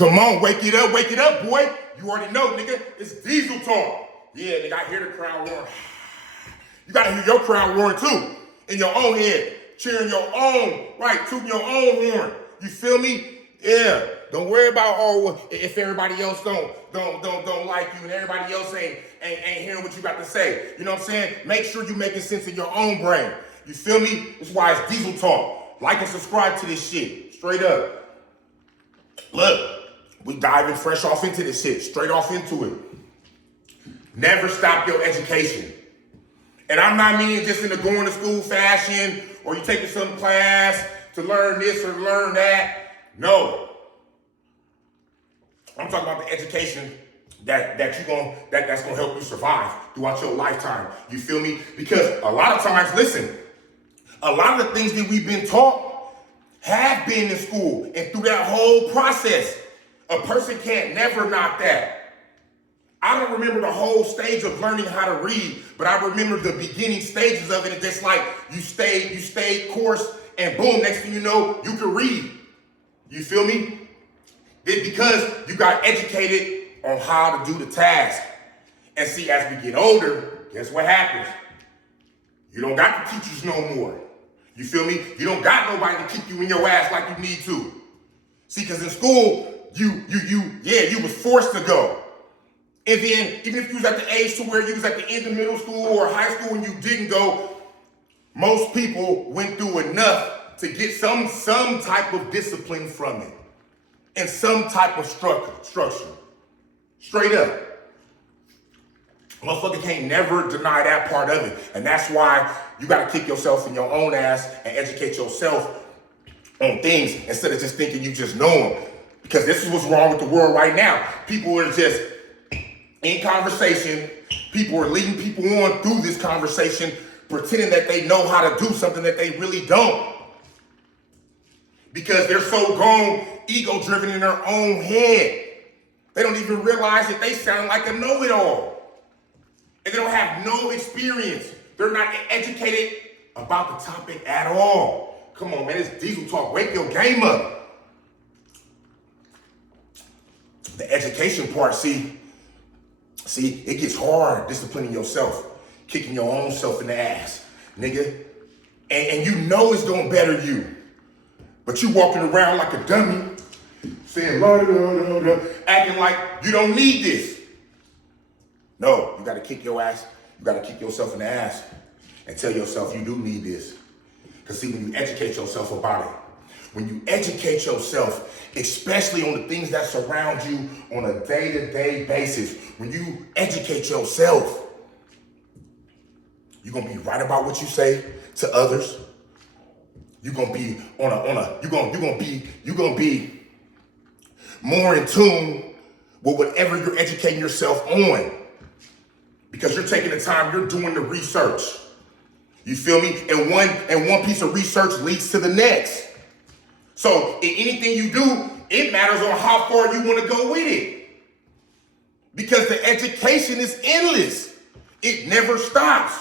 Come on, wake it up, boy. You already know, nigga, it's diesel talk. Yeah, nigga, I hear the crowd roaring. You gotta hear your crowd roaring too, in your own head, cheering your own, right, tooting your own horn. You feel me? Yeah. Don't worry about if everybody else don't like you and everybody else ain't hearing what you got to say. You know what I'm saying? Make sure you making sense in your own brain. You feel me? That's why it's diesel talk. Like and subscribe to this shit. Straight up. Look, we diving fresh off into this shit. Straight off into it. Never stop your education. And I'm not meaning just in the going to school fashion or you taking some class to learn this or learn that. No. I'm talking about the education that's gonna help you survive throughout your lifetime. You feel me? Because a lot of times, listen, a lot of the things that we've been taught have been in school, and through that whole process, a person can't never knock that. I don't remember the whole stage of learning how to read, but I remember the beginning stages of it. And just like you stayed course, and boom, next thing you know, you can read. You feel me? It's because you got educated on how to do the task. And see, as we get older, guess what happens? You don't got the teachers no more. You feel me? You don't got nobody to kick you in your ass like you need to. See, because in school, you was forced to go. And then, even if you was at the age to where you was at the end of middle school or high school and you didn't go, most people went through enough to get some type of discipline from it. And some type of structure. Straight up. Motherfucker can't never deny that part of it. And that's why you gotta kick yourself in your own ass and educate yourself on things instead of just thinking you just know them. Because this is what's wrong with the world right now. People are just in conversation. People are leading people on through this conversation, pretending that they know how to do something that they really don't. Because they're so gone, ego-driven in their own head. They don't even realize that they sound like a know-it-all. And they don't have no experience. They're not educated about the topic at all. Come on, man, it's diesel talk. Wake your game up. The education part, see, it gets hard disciplining yourself, kicking your own self in the ass, nigga. And you know it's gonna better you. But you walking around like a dummy, saying la da da da, acting like you don't need this. No, you gotta kick your ass, you gotta kick yourself in the ass and tell yourself you do need this. Because see, when you educate yourself about it, when you educate yourself, especially on the things that surround you on a day-to-day basis, when you educate yourself, you're gonna be right about what you say to others. You're gonna be you're gonna be more in tune with whatever you're educating yourself on. Because you're taking the time, you're doing the research. You feel me? And one piece of research leads to the next. So in anything you do, it matters on how far you want to go with it. Because the education is endless. It never stops.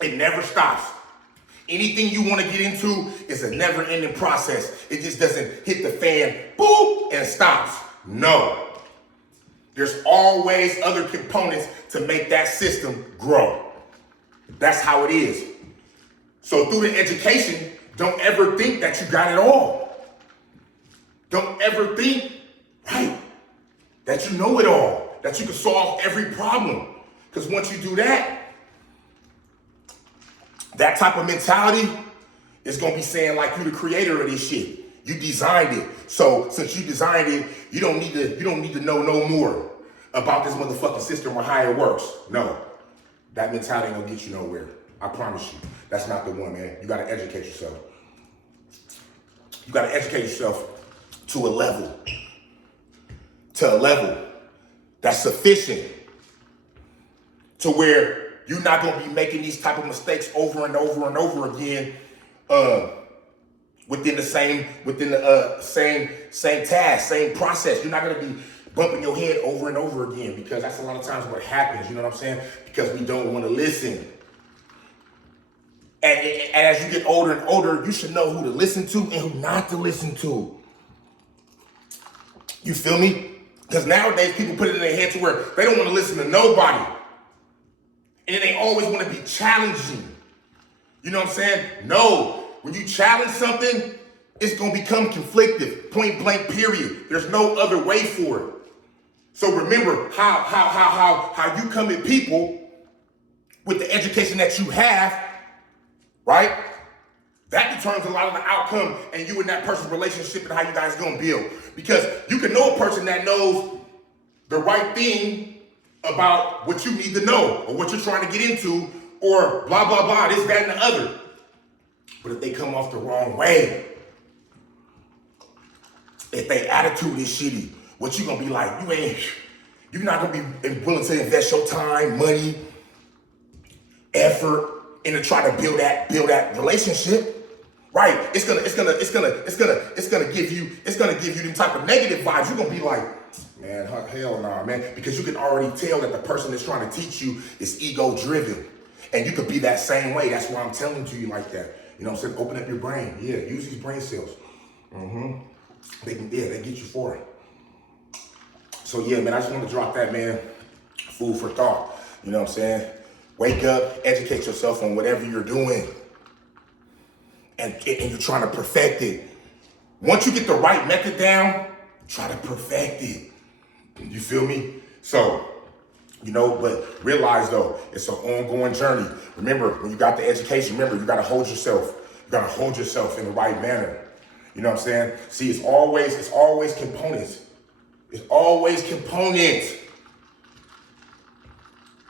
It never stops. Anything you want to get into is a never-ending process. It just doesn't hit the fan, boop, and stops. No. There's always other components to make that system grow. That's how it is. So through the education, don't ever think that you got it all. Don't ever think, right, that you know it all, that you can solve every problem. Because once you do that, that type of mentality is gonna be saying like you the creator of this shit. You designed it. So since you designed it, you don't need to know no more about this motherfucking system or how it works. No, that mentality ain't gonna get you nowhere. I promise you. That's not the one, man. You gotta educate yourself. You gotta educate yourself to a level that's sufficient to where you're not gonna be making these type of mistakes over and over and over again within the same task, same process. You're not gonna be bumping your head over and over again, because that's a lot of times what happens, you know what I'm saying? Because we don't want to listen. And as you get older and older, you should know who to listen to and who not to listen to. You feel me? Because nowadays people put it in their head to where they don't want to listen to nobody. And then they always want to be challenging. You know what I'm saying? No. When you challenge something, it's going to become conflictive. Point blank, period. There's no other way for it. So remember how you come at people with the education that you have, right? That determines a lot of the outcome and you and that person's relationship and how you guys gonna build. Because you can know a person that knows the right thing about what you need to know or what you're trying to get into or blah, blah, blah, this, that, and the other. But if they come off the wrong way, if their attitude is shitty, what you gonna be like? You're not gonna be willing to invest your time, money, effort into try to build that relationship. Right, it's gonna give you them type of negative vibes. You're gonna be like, man, hell nah, man, because you can already tell that the person that's trying to teach you is ego driven, and you could be that same way. That's why I'm telling to you like that. You know what I'm saying? Open up your brain. Yeah, use these brain cells. They get you for it. So yeah, man, I just want to drop that, man. Food for thought. You know what I'm saying? Wake up, educate yourself on whatever you're doing. And you're trying to perfect it. Once you get the right method down, try to perfect it. You feel me? So, but realize though, it's an ongoing journey. Remember, when you got the education, remember, you gotta hold yourself. You gotta hold yourself in the right manner. You know what I'm saying? See, it's always components. It's always components.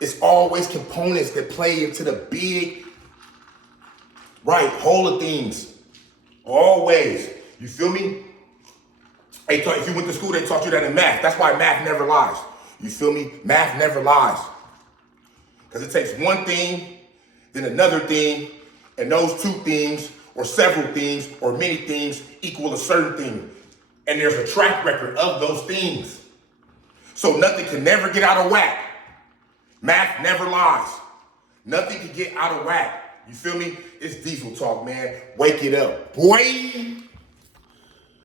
It's always components that play into the big, right, whole of things. Always. You feel me? If you went to school, they taught you that in math. That's why math never lies. You feel me? Math never lies. Because it takes one thing, then another thing, and those two things, or several things, or many things, equal a certain thing. And there's a track record of those things. So nothing can never get out of whack. Math never lies. Nothing can get out of whack. You feel me? It's diesel talk, man. Wake it up, boy.